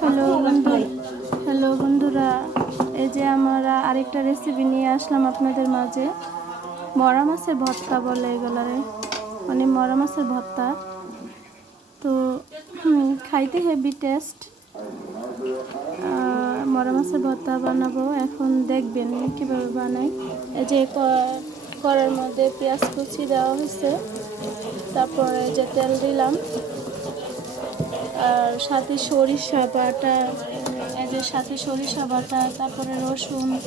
Hello বন্ধু। Hello বন্ধুরা। এই যে আমরা আরেকটা রেসিপি নিয়ে আসলাম আপনাদের মাঝে। মরা মাছের ভর্তা বলে এগুলারে মানে মরা মাছের ভর্তা। তো খাইতে হেভি টেস্ট মরা মাছের ভর্তা বানাবো। এখন দেখবেন কীভাবে বানাই। এই যে ক- কড়ার মধ্যে পেঁয়াজ কুচি দেওয়া হয়েছে। তারপরে যে তেল দিলাম আর সাথে সরিষা বাটা যে সাথে সরিষা বাটা, তারপরে রসুন,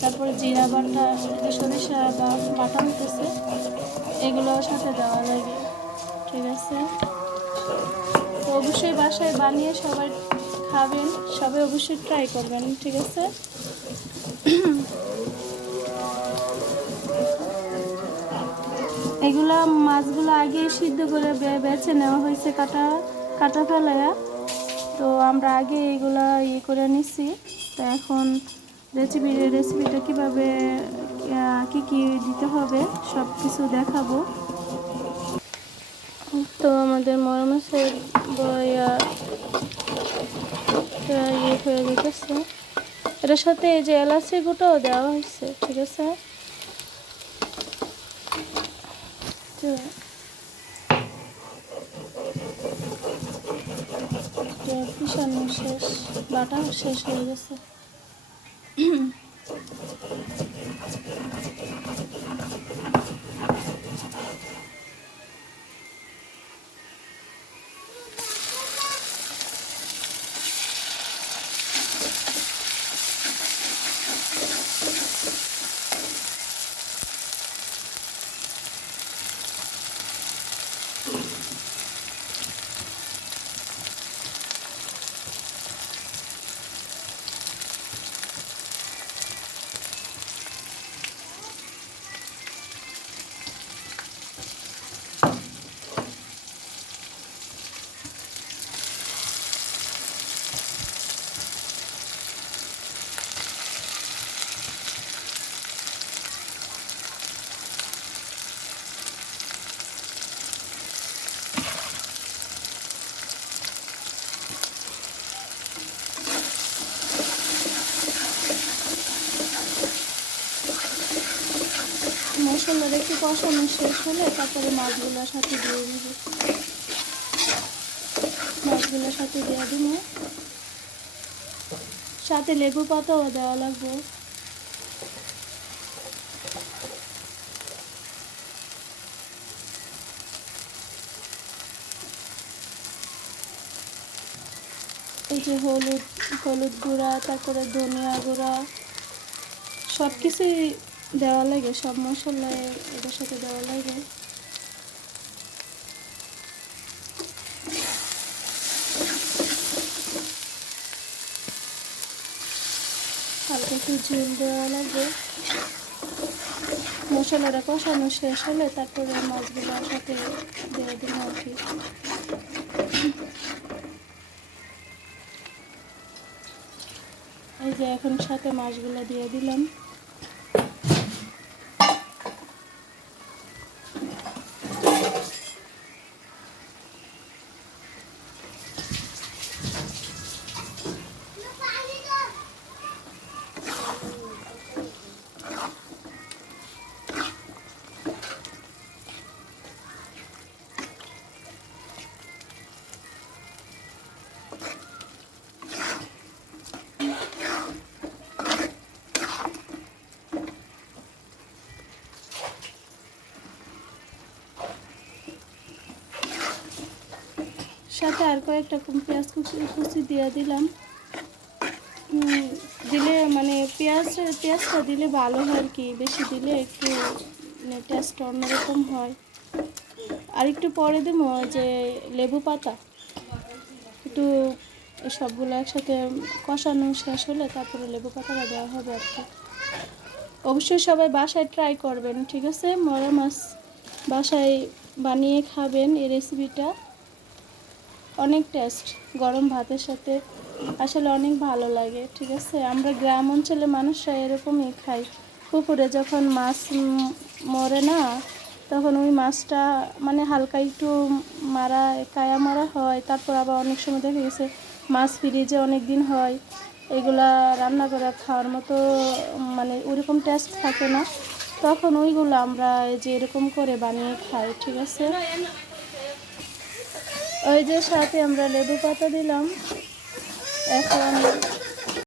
তারপরে জিরা বাটা সরিষা বা- বাটা হতেছে এগুলো সাথে দেওয়া লাগে। ঠিক আছে? তো অবশ্যই বাসায় বানিয়ে সবাই খাবেন, সবাই অবশ্যই ট্রাই করবেন, ঠিক আছে? এগুলা মাছগুলো আগে সিদ্ধ করে বেছে নেওয়া হয়েছে কাটা। কাটা ফেলায়া তো আমরা আগে এগুলা ইয়ে করে নিছি। তো এখন রেসিপি রেসিপিটা কীভাবে কি কি দিতে হবে সব কিছু দেখাবো। তো আমাদের মরা মাছের বয়া ইয়ে হয়ে যেতেছে এটার সাথে এই যে এলাচি গুঁটাও দেওয়া হয়েছে, ঠিক আছে? তো তো শেষ বাটা শেষ হয়ে গেছে। মশলার একটু কষানো শেষ হলে তারপরে মাছগুলোর সাথে দিয়ে দিব। মাছগুলোর সাথে দিয়ে দিব। সাথে লেবু পাতাও দেওয়া লাগবে। এই যে হলুদ হলুদ গুঁড়া, তারপরে ধনিয়া গুঁড়া সব কিছুই দেওয়া লাগে, সব মশলা এটার সাথে দেওয়া লাগে। হালকা একটু ঝোল দেওয়া লাগবে মশলাটা কষানো শেষ হলে তারপরে মাছগুলো সাথে দিয়ে দিন আর কি। এই যে এখন সাথে মাছগুলো দিয়ে দিলাম। সাথে আর কয়েকটা পেঁয়াজ কুচি দিয়ে দিলাম। দিলে মানে পেঁয়াজ পেঁয়াজটা দিলে ভালো হয় আর কি। বেশি দিলে একটু মানে টেস্ট অন্যরকম হয়। আর একটু পরে দেবো যে লেবু পাতা। একটু সবগুলো একসাথে কষানো শেষ হলে তারপরে লেবু পাতাটা দেওয়া হবে আর কি। অবশ্যই সবাই বাসায় ট্রাই করবেন, ঠিক আছে? মরা মাছ বাসায় বানিয়ে খাবেন এই রেসিপিটা অনেক টেস্ট গরম ভাতের সাথে। আসলে অনেক ভালো লাগে, ঠিক আছে? আমরা গ্রাম অঞ্চলে মানুষরা এরকমই খাই। পুকুরে যখন মাছ মরে না, তখন ওই মাছটা মানে হালকা একটু মারা, কায়া মারা হয়। তারপর আবার অনেক সময় দেখা গেছে মাছ ফ্রিজে অনেক দিন হয়। এগুলা রান্না করে খাওয়ার মতো মানে ওরকম টেস্ট থাকে না। তখন ওইগুলো আমরা যে এরকম করে বানিয়ে খাই, ঠিক আছে? ওই যে সাথে আমরা লেবু পাতা দিলাম। এখন